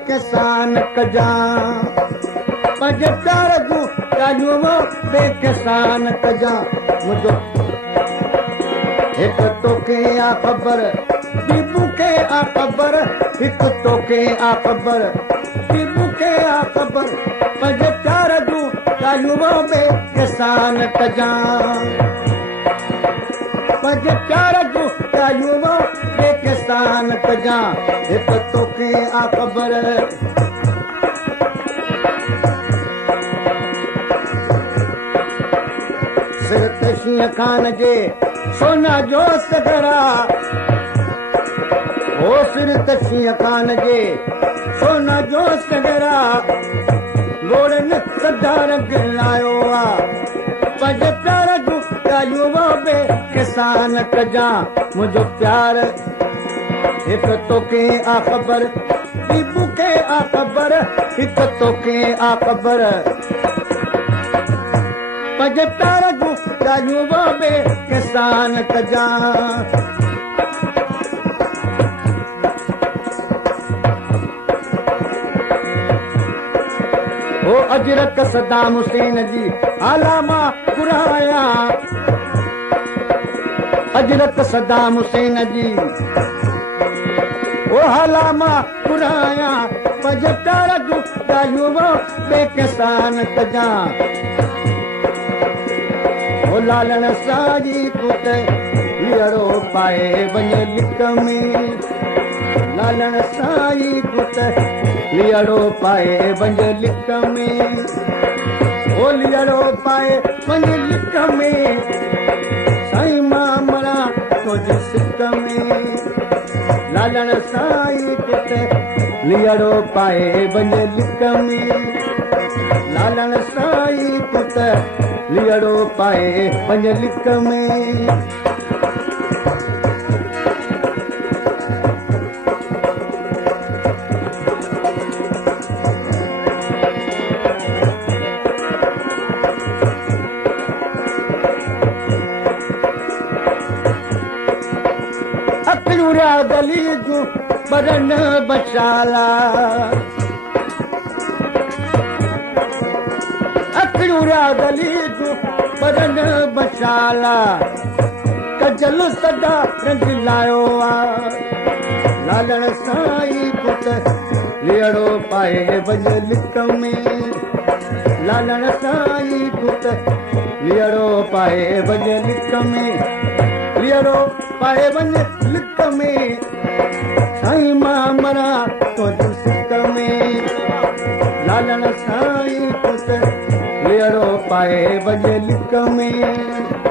बेकिसान कजा पंज प्यार जूं ॻाल्हियूं बेकिसान कजा मुंहिंजो हिकु तोखे आ ख़बर ॿी मूंखे आ ख़बर हिकु तोखे आ ख़बर ॿी मूंखे आ ख़बर पंज प्यार जूं ॻाल्हियूं बेकिसान कजा पंज प्यार जूं ॻाल्हियूं बेकिसान कजा हिकु तोखे आ ख़बर सिर ते शींहं खान जे सोना जो सगरा ओ सिर ते शींहं खान जे सोना जो सगरा लोड़न सदा रंग लायो आ पंज प्यार जूं ॻाल्हियूं बेकिसान कजा मुंहिंजो प्यार हिकु तोखे आ ख़बर ॿी मूंखे आ ख़बर हिकु तोखे आ ख़बर पंज प्यार जूं ॻाल्हियूं बेकिसान कजा ओ अजरक सदाम हुसैन जी आलामा घुराया अजरक सदाम हुसैन जी ओ आलामा घुराया पंज प्यार जूं ॻाल्हियूं बेकिसान कजा ओ लालण साजी पुट हीअरो पाए वञे लिक में लालण साई पुट लीअड़ो पाए वञ लिक में ओ लीअड़ो पाए वञ लिक में साईं मां मरा तुंहिंजे सिक में लालण साई पुट लीअड़ो पाए वञ लिक में लालण साई पुट लीअड़ो पाए वञ लिक में गली जूं बरन बचाला अखड़ूरा गली जूं बरन बचाला कजल सदा रंग लायो आ लालण साई पुट लीअड़ो पाए वञ लिक में लालण साई पुट लीअड़ो पाए वञ लिक में लीअड़ो पाए वञ लिक में साईं मां मरा तुंहिंजे सिक में लालण साई पुट लीअड़ो पाए वञ लिक में